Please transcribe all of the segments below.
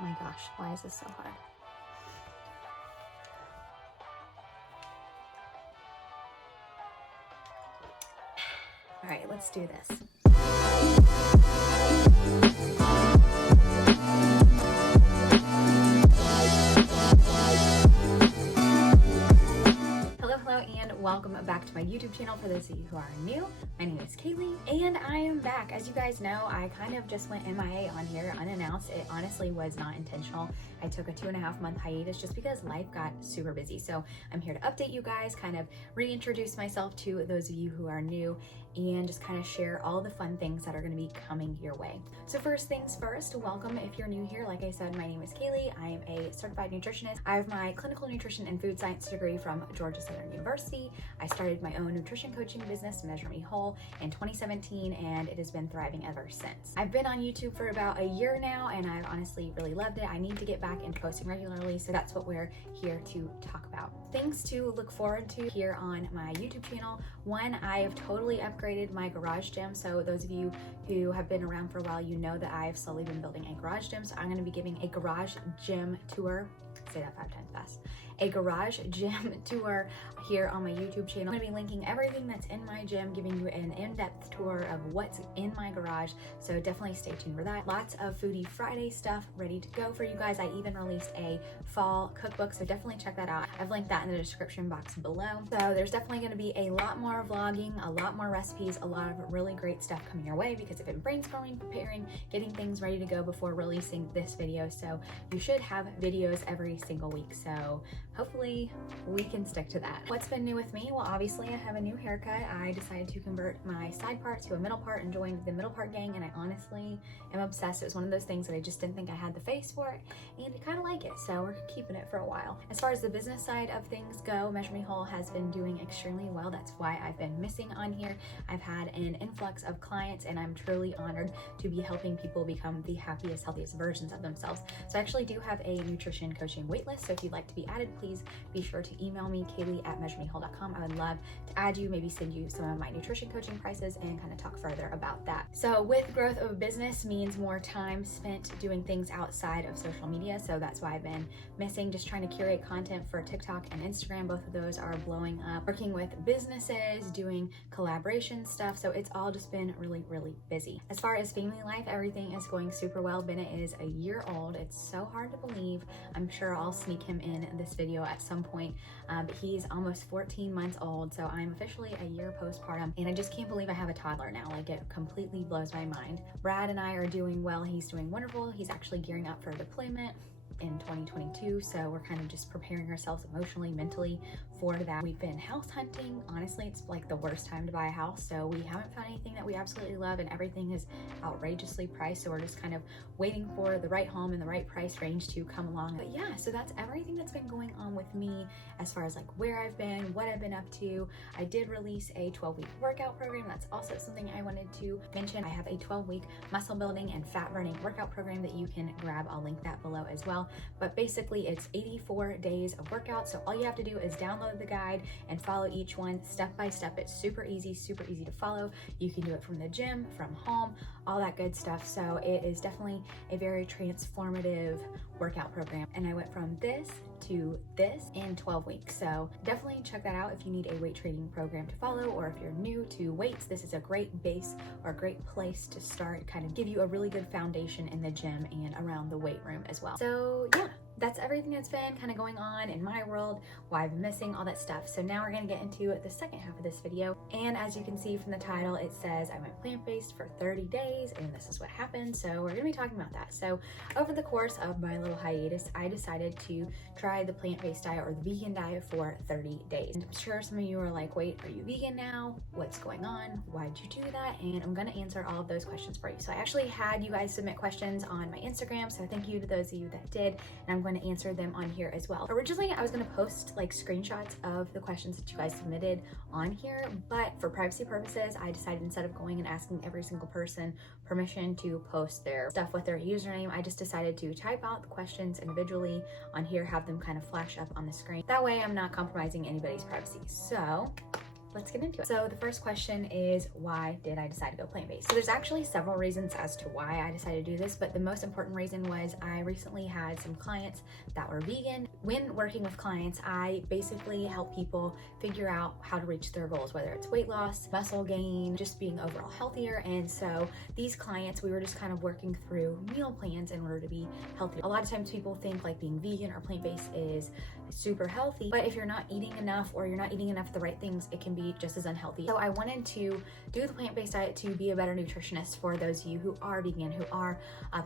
Oh my gosh, why is this so hard? All right, let's do this. Hello, and welcome back to my YouTube channel. For those of you who are new, my name is Kaylee, and I am back. As you guys know, I kind of just went MIA on here unannounced. It honestly was not intentional. I took a 2.5 month hiatus just because life got super busy. So I'm here to update you guys, kind of reintroduce myself to those of you who are new, and just kind of share all the fun things that are going to be coming your way. So first things first, welcome if you're new here. Like I said, my name is Kaylee. I am a certified nutritionist. I have my clinical nutrition and food science degree from Georgia Southern University. I started my own nutrition coaching business, Measure Me Whole, in 2017, and it has been thriving ever since. I've been on YouTube for about a year now, and I've honestly really loved it. I need to get back into posting regularly, so that's what we're here to talk about. Things to look forward to here on my YouTube channel. One, I have totally upgraded my garage gym. So those of you who have been around for a while, you know that I've slowly been building a garage gym. So I'm going to be giving a garage gym tour. Say that 5 times fast. A garage gym tour here on my YouTube channel. I'm going to be linking everything that's in my gym, giving you an in-depth tour of what's in my garage. So definitely stay tuned for that. Lots of Foodie Friday stuff ready to go for you guys. I even released a fall cookbook, so definitely check that out. I've linked that in the description box below. So there's definitely going to be a lot more vlogging, a lot more recipes, a lot of really great stuff coming your way because I've been brainstorming, preparing, getting things ready to go before releasing this video. So you should have videos every single week. So hopefully we can stick to that. What's been new with me? Well, obviously I have a new haircut. I decided to convert my side part to a middle part and join the middle part gang, and I honestly am obsessed. It was one of those things that I just didn't think I had the face for it, and I kind of like it, so we're keeping it for a while. As far as the business side of things go, Measure Me Whole has been doing extremely well. That's why I've been missing on here. I've had an influx of clients, and I'm truly honored to be helping people become the happiest, healthiest versions of themselves. So I actually do have a nutrition coaching waitlist, so if you'd like to be added, please be sure to email me, Kaylee@measuremewhole.com. I would love to add you, maybe send you some of my nutrition coaching prices and kind of talk further about that. So with growth of a business means more time spent doing things outside of social media. So that's why I've been missing, just trying to curate content for TikTok and Instagram. Both of those are blowing up, working with businesses, doing collaboration stuff. So it's all just been really, really busy. As far as family life, everything is going super well. Bennett is a year old. It's so hard to believe. I'm sure I'll sneak him in this video at some point, but he's almost 14 months old. So I'm officially a year postpartum, and I just can't believe I have a toddler now. Like, it completely blows my mind. Brad and I are doing well. He's doing wonderful. He's actually gearing up for deployment in 2022, so we're kind of just preparing ourselves emotionally, mentally for that. We've been house hunting. Honestly, it's like the worst time to buy a house, so we haven't found anything that we absolutely love, and everything is outrageously priced, so we're just kind of waiting for the right home and the right price range to come along. But yeah, so that's everything that's been going on with me as far as like where I've been, what I've been up to. I did release a 12-week workout program. That's also something I wanted to mention. I have a 12-week muscle building and fat burning workout program that you can grab. I'll link that below as well. But basically it's 84 days of workout. So all you have to do is download the guide and follow each one step by step. It's super easy to follow. You can do it from the gym, from home, all that good stuff. So it is definitely a very transformative workout program. And I went from this to this in 12 weeks. So definitely check that out if you need a weight training program to follow, or if you're new to weights, this is a great base or a great place to start, kind of give you a really good foundation in the gym and around the weight room as well. So yeah, that's everything that's been kind of going on in my world, why I've been missing, all that stuff. So now we're gonna get into the second half of this video. And as you can see from the title, it says I went plant-based for 30 days and this is what happened. So we're gonna be talking about that. So over the course of my little hiatus, I decided to try the plant-based diet or the vegan diet for 30 days. And I'm sure some of you are like, wait, are you vegan now? What's going on? Why'd you do that? And I'm gonna answer all of those questions for you. So I actually had you guys submit questions on my Instagram. So thank you to those of you that did. And I'm going to answer them on here as well. Originally, I was going to post like screenshots of the questions that you guys submitted on here, but for privacy purposes, I decided instead of going and asking every single person permission to post their stuff with their username, I just decided to type out the questions individually on here, have them kind of flash up on the screen. That way I'm not compromising anybody's privacy. So let's get into it. So the first question is, why did I decide to go plant-based? So there's actually several reasons as to why I decided to do this, but the most important reason was I recently had some clients that were vegan. When working with clients, I basically help people figure out how to reach their goals, whether it's weight loss, muscle gain, just being overall healthier. And so these clients, we were just kind of working through meal plans in order to be healthy. A lot of times people think like being vegan or plant-based is super healthy, but if you're not eating enough or you're not eating enough of the right things, it can be just as unhealthy. So I wanted to do the plant-based diet to be a better nutritionist for those of you who are vegan, who are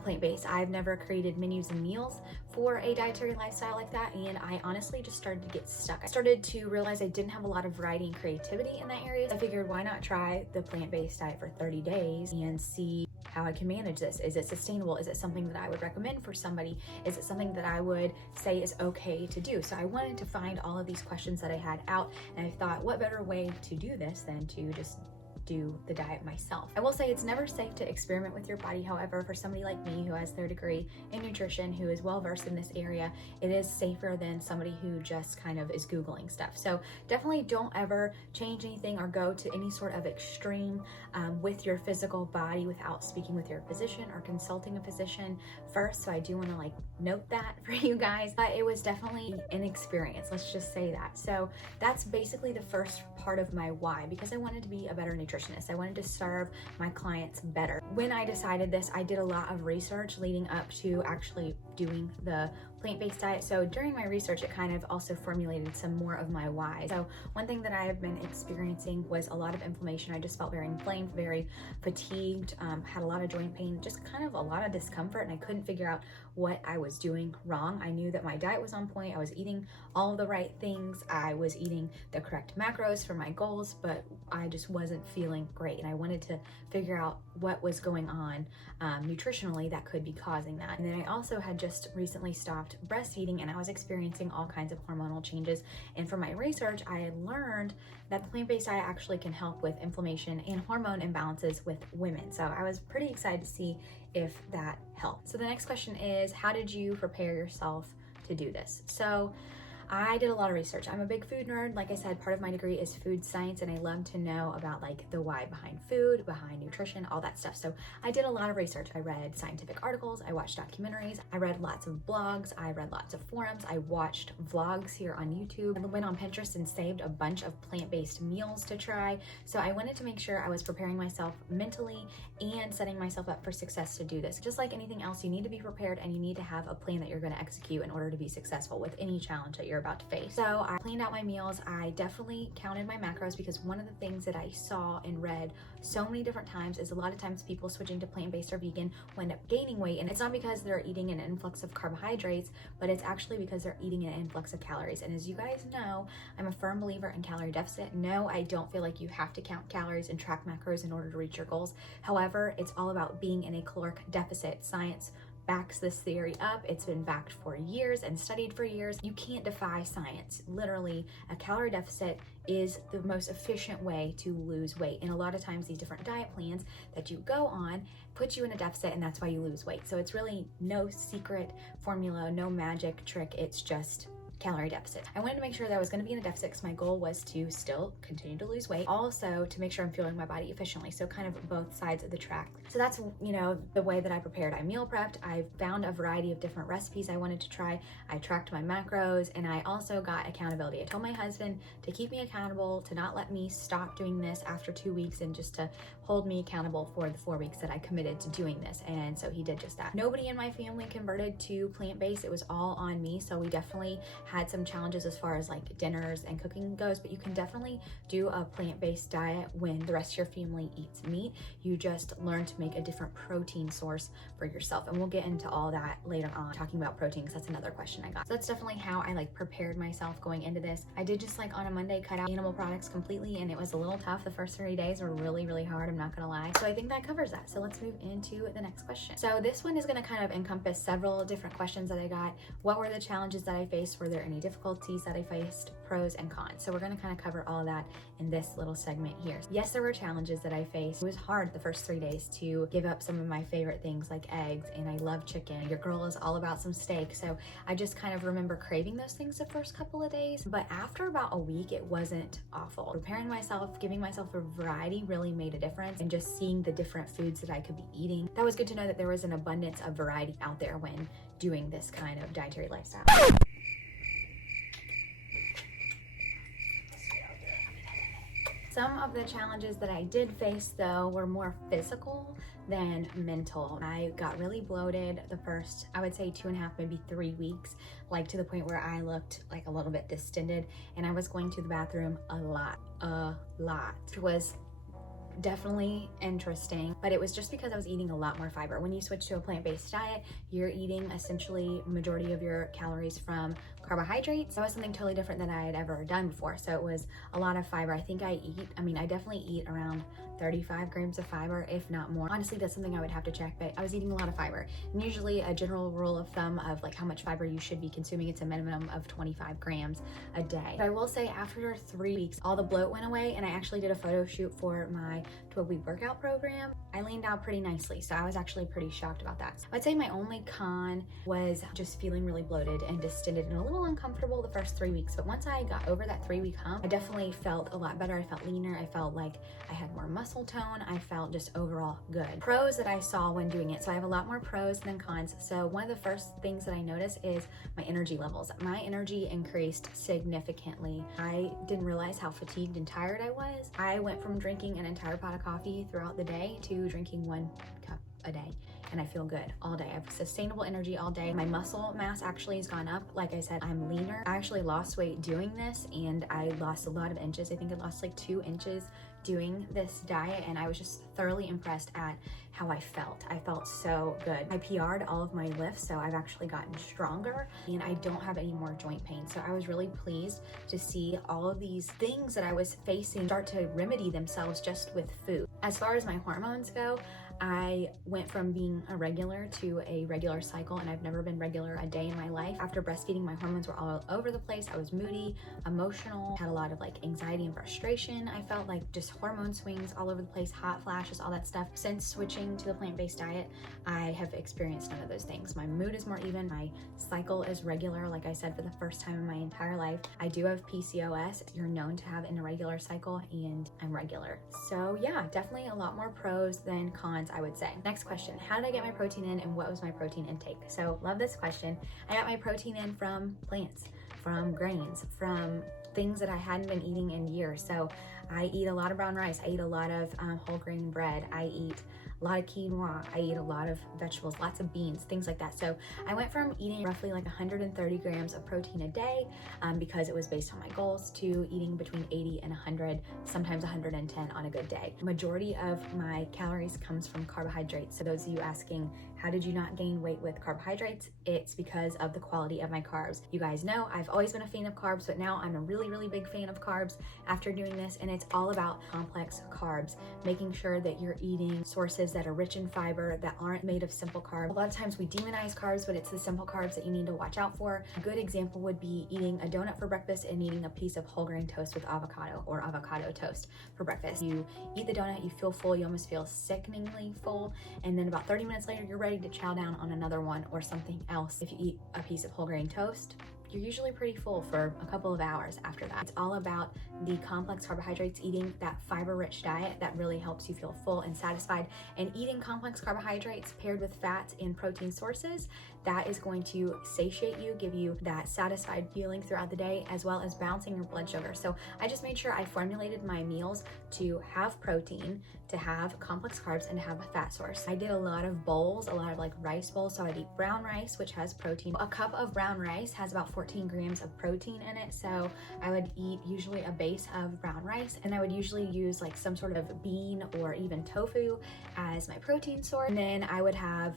plant-based. I've never created menus and meals for a dietary lifestyle like that, and I honestly just started to get stuck. I started to realize I didn't have a lot of variety and creativity in that area. I figured, why not try the plant-based diet for 30 days and see how I can manage this? Is it sustainable? Is it something that I would recommend for somebody? Is it something that I would say is okay to do? So I wanted to find all of these questions that I had out, and I thought, what better way to do this than to just do the diet myself. I will say it's never safe to experiment with your body. However, for somebody like me who has their degree in nutrition, who is well versed in this area, it is safer than somebody who just kind of is Googling stuff. So definitely don't ever change anything or go to any sort of extreme with your physical body without speaking with your physician or consulting a physician first. So I do want to like note that for you guys, but it was definitely an experience. Let's just say that. So that's basically the first part of my why, because I wanted to be a better nutritionist. I wanted to serve my clients better. When I decided this, I did a lot of research leading up to actually doing the plant-based diet. So during my research, it kind of also formulated some more of my why. So one thing that I have been experiencing was a lot of inflammation. I just felt very inflamed, very fatigued, had a lot of joint pain, just kind of a lot of discomfort, and I couldn't figure out what I was doing wrong. I knew that my diet was on point. I was eating all of the right things. I was eating the correct macros for my goals, but I just wasn't feeling great. And I wanted to figure out what was going on nutritionally that could be causing that. And then I also had just recently stopped breastfeeding, and I was experiencing all kinds of hormonal changes. And from my research, I had learned that the plant-based diet actually can help with inflammation and hormone imbalances with women. So I was pretty excited to see if that helped. So the next question is, how did you prepare yourself to do this? So I did a lot of research. I'm a big food nerd. Like I said, part of my degree is food science, and I love to know about like the why behind food, behind nutrition, all that stuff. So I did a lot of research. I read scientific articles, I watched documentaries, I read lots of blogs, I read lots of forums, I watched vlogs here on YouTube, and went on Pinterest and saved a bunch of plant-based meals to try. So I wanted to make sure I was preparing myself mentally and setting myself up for success to do this. Just like anything else, you need to be prepared, and you need to have a plan that you're going to execute in order to be successful with any challenge that you're about to face. So I planned out my meals. I definitely counted my macros, because one of the things that I saw and read so many different times is a lot of times people switching to plant-based or vegan wind up gaining weight, and it's not because they're eating an influx of carbohydrates, but it's actually because they're eating an influx of calories. And as you guys know, I'm a firm believer in calorie deficit. No, I don't feel like you have to count calories and track macros in order to reach your goals. However, it's all about being in a caloric deficit. Science backs this theory up. It's been backed for years and studied for years. You can't defy science. Literally, a calorie deficit is the most efficient way to lose weight. And a lot of times these different diet plans that you go on put you in a deficit, and that's why you lose weight. So it's really no secret formula, no magic trick. It's just calorie deficit. I wanted to make sure that I was going to be in a deficit because my goal was to still continue to lose weight, also to make sure I'm fueling my body efficiently. So kind of both sides of the track. So that's, you know, the way that I prepared. I meal prepped. I found a variety of different recipes I wanted to try. I tracked my macros, and I also got accountability. I told my husband to keep me accountable, to not let me stop doing this after 2 weeks, and just to hold me accountable for the 4 weeks that I committed to doing this. And so he did just that. Nobody in my family converted to plant-based. It was all on me. So we definitely had some challenges as far as like dinners and cooking goes, but you can definitely do a plant-based diet when the rest of your family eats meat. You just learn to make a different protein source for yourself. And we'll get into all that later on, talking about protein, because that's another question I got. So that's definitely how I like prepared myself going into this. I did just like on a Monday cut out animal products completely, and it was a little tough. The first 30 days were really, really hard. I'm not gonna lie. So I think that covers that. So let's move into the next question. So this one is gonna kind of encompass several different questions that I got. What were the challenges that I faced? Were there there any difficulties that I faced, pros and cons? So we're going to kind of cover all of that in this little segment here. Yes, there were challenges that I faced. It was hard the first 3 days to give up some of my favorite things like eggs, and I love chicken. Your girl is all about some steak. So I just kind of remember craving those things the first couple of days. But after about a week, it wasn't awful. Preparing myself, giving myself a variety really made a difference, and just seeing the different foods that I could be eating. That was good to know that there was an abundance of variety out there when doing this kind of dietary lifestyle. Some of the challenges that I did face though were more physical than mental. I got really bloated the first, I would say 2.5, maybe 3 weeks, like to the point where I looked like a little bit distended, and I was going to the bathroom a lot. It was definitely interesting, but it was just because I was eating a lot more fiber. When you switch to a plant-based diet, you're eating essentially majority of your calories from carbohydrates. That was something totally different than I had ever done before. So it was a lot of fiber. I think I definitely eat around 35 grams of fiber, if not more. Honestly, that's something I would have to check, but I was eating a lot of fiber. And usually a general rule of thumb of like how much fiber you should be consuming, it's a minimum of 25 grams a day. But I will say after 3 weeks, all the bloat went away, and I actually did a photo shoot for my 12-week workout program. I leaned out pretty nicely, so I was actually pretty shocked about that. I'd say my only con was just feeling really bloated and distended and a little uncomfortable the first 3 weeks. But once I got over that 3-week hump, I definitely felt a lot better. I felt leaner. I felt like I had more muscle tone. I felt just overall good. Pros that I saw when doing it. So I have a lot more pros than cons. So one of the first things that I noticed is my energy levels. My energy increased significantly. I didn't realize how fatigued and tired I was. I went from drinking an entire pot of coffee throughout the day to drinking 1 cup a day, and I feel good all day. I have sustainable energy all day. My muscle mass actually has gone up. Like I said, I'm leaner. I actually lost weight doing this, and I lost a lot of inches. I think I lost like 2 inches doing this diet, and I was just thoroughly impressed at how I felt. I felt so good. I PR'd all of my lifts, so I've actually gotten stronger, and I don't have any more joint pain. So I was really pleased to see all of these things that I was facing start to remedy themselves just with food. As far as my hormones go, I went from being irregular to a regular cycle, and I've never been regular a day in my life. After breastfeeding, my hormones were all over the place. I was moody, emotional, had a lot of like anxiety and frustration. I felt like just hormone swings all over the place, hot flashes, all that stuff. Since switching to the plant-based diet, I have experienced none of those things. My mood is more even. My cycle is regular, like I said, for the first time in my entire life. I do have PCOS. You're known to have an irregular cycle, and I'm regular. So yeah, definitely a lot more pros than cons, I would say. Next question, how did I get my protein in, and what was my protein intake? So love this question. I got my protein in from plants, from grains, from things that I hadn't been eating in years. So I eat a lot of brown rice. I eat a lot of whole grain bread. I eat a lot of quinoa. I eat a lot of vegetables, lots of beans, things like that. So I went from eating roughly like 130 grams of protein a day because it was based on my goals, to eating between 80 and 100, sometimes 110 on a good day. Majority of my calories comes from carbohydrates. So those of you asking, how did you not gain weight with carbohydrates? It's because of the quality of my carbs. You guys know I've always been a fan of carbs, but now I'm a really, really big fan of carbs after doing this, and it's all about complex carbs, making sure that you're eating sources that are rich in fiber, that aren't made of simple carbs. A lot of times we demonize carbs, but it's the simple carbs that you need to watch out for. A good example would be eating a donut for breakfast and eating a piece of whole grain toast with avocado, or avocado toast for breakfast. You eat the donut, you feel full, you almost feel sickeningly full, and then about 30 minutes later, you're ready to chow down on another one or something else. If you eat a piece of whole grain toast, you're usually pretty full for a couple of hours after that. It's all about the complex carbohydrates, eating that fiber-rich diet that really helps you feel full and satisfied. And eating complex carbohydrates paired with fats and protein sources, that is going to satiate you, give you that satisfied feeling throughout the day, as well as balancing your blood sugar. So I just made sure I formulated my meals to have protein, to have complex carbs, and to have a fat source. I did a lot of bowls, a lot of like rice bowls. So I'd eat brown rice, which has protein. A cup of brown rice has about 14 grams of protein in it. So I would eat usually a base of brown rice, and I would usually use like some sort of bean or even tofu as my protein source. And then I would have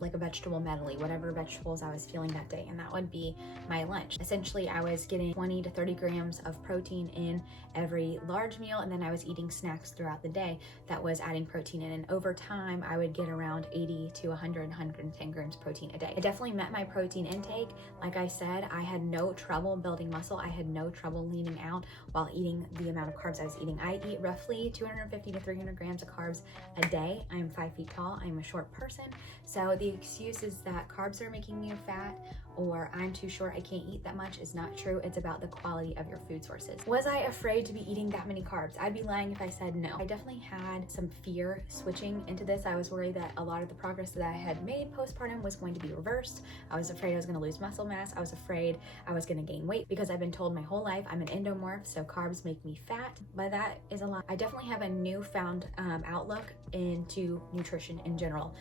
like a vegetable medley, whatever vegetables I was feeling that day, and that would be my lunch. Essentially, I was getting 20 to 30 grams of protein in every large meal, and then I was eating snacks throughout the day that was adding protein in, and over time I would get around 80 to 100, 110 grams protein a day. I definitely met my protein intake. Like I said, I had no trouble building muscle. I had no trouble leaning out while eating the amount of carbs I was eating. I eat roughly 250 to 300 grams of carbs a day. I'm 5 feet tall. I'm a short person. So the excuse is that carbs are making you fat or I'm too short, I can't eat that much is not true. It's about the quality of your food sources. Was I afraid to be eating that many carbs? I'd be lying if I said no. I definitely had some fear switching into this. I was worried that a lot of the progress that I had made postpartum was going to be reversed. I was afraid I was going to lose muscle mass. I was afraid I was going to gain weight because I've been told my whole life I'm an endomorph, so carbs make me fat, but that is a lie. I definitely have a newfound outlook into nutrition in general,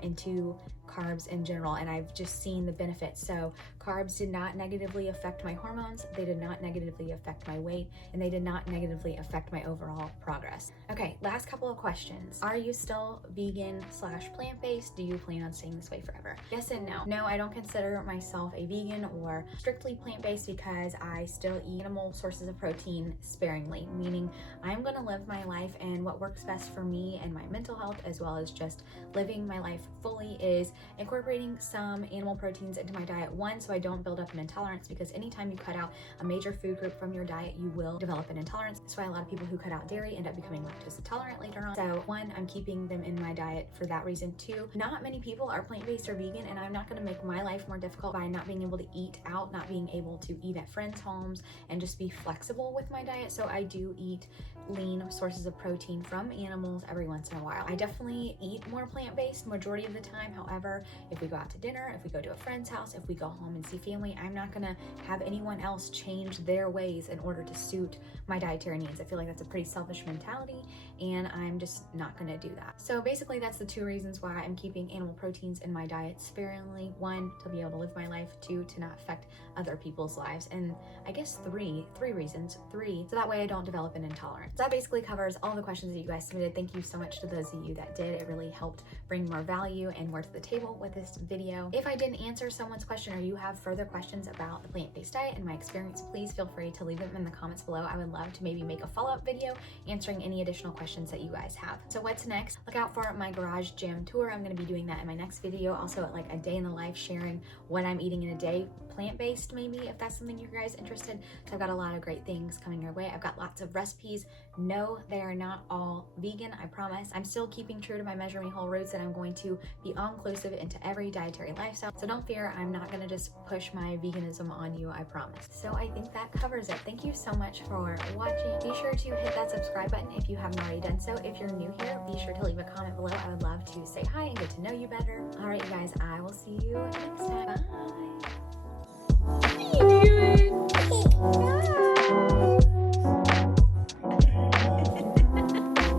into carbs in general, and I've just seen the benefits. So carbs did not negatively affect my hormones, they did not negatively affect my weight, and they did not negatively affect my overall progress. Okay, last couple of questions. Are you still vegan / plant-based? Do you plan on staying this way forever? Yes and no. No, I don't consider myself a vegan or strictly plant-based because I still eat animal sources of protein sparingly, meaning I'm gonna live my life, and what works best for me and my mental health as well as just living my life fully is incorporating some animal proteins into my diet. One, so I don't build up an intolerance, because anytime you cut out a major food group from your diet, you will develop an intolerance. That's why a lot of people who cut out dairy end up becoming lactose intolerant later on. So one, I'm keeping them in my diet for that reason. Two, not many people are plant-based or vegan, and I'm not going to make my life more difficult by not being able to eat out, not being able to eat at friends' homes, and just be flexible with my diet. So I do eat lean sources of protein from animals every once in a while. I definitely eat more plant-based majority of the time. However, if we go out to dinner, if we go to a friend's house, if we go home and see family, I'm not gonna have anyone else change their ways in order to suit my dietary needs. I feel like that's a pretty selfish mentality, and I'm just not gonna do that. So basically that's the two reasons why I'm keeping animal proteins in my diet sparingly. One, to be able to live my life. Two, to not affect other people's lives. And I guess three reasons. Three, so that way I don't develop an intolerance. So that basically covers all the questions that you guys submitted. Thank you so much to those of you that did. It really helped bring more value and more to the table with this video. If I didn't answer someone's question or you have further questions about the plant-based diet and my experience, please feel free to leave them in the comments below. I would love to maybe make a follow-up video answering any additional questions that you guys have. So what's next? Look out for my garage gym tour. I'm going to be doing that in my next video. Also like a day in the life, sharing what I'm eating in a day, plant-based maybe, if that's something you guys interested. So I've got a lot of great things coming your way. I've got lots of recipes. No, they are not all vegan, I promise. I'm still keeping true to my Measure Me Whole roots, and I'm going to be all-inclusive into every dietary lifestyle. So don't fear, I'm not gonna just push my veganism on you, I promise. So I think that covers it. Thank you so much for watching. Be sure to hit that subscribe button if you haven't already done so. If you're new here, be sure to leave a comment below. I would love to say hi and get to know you better. All right, you guys, I will see you next time.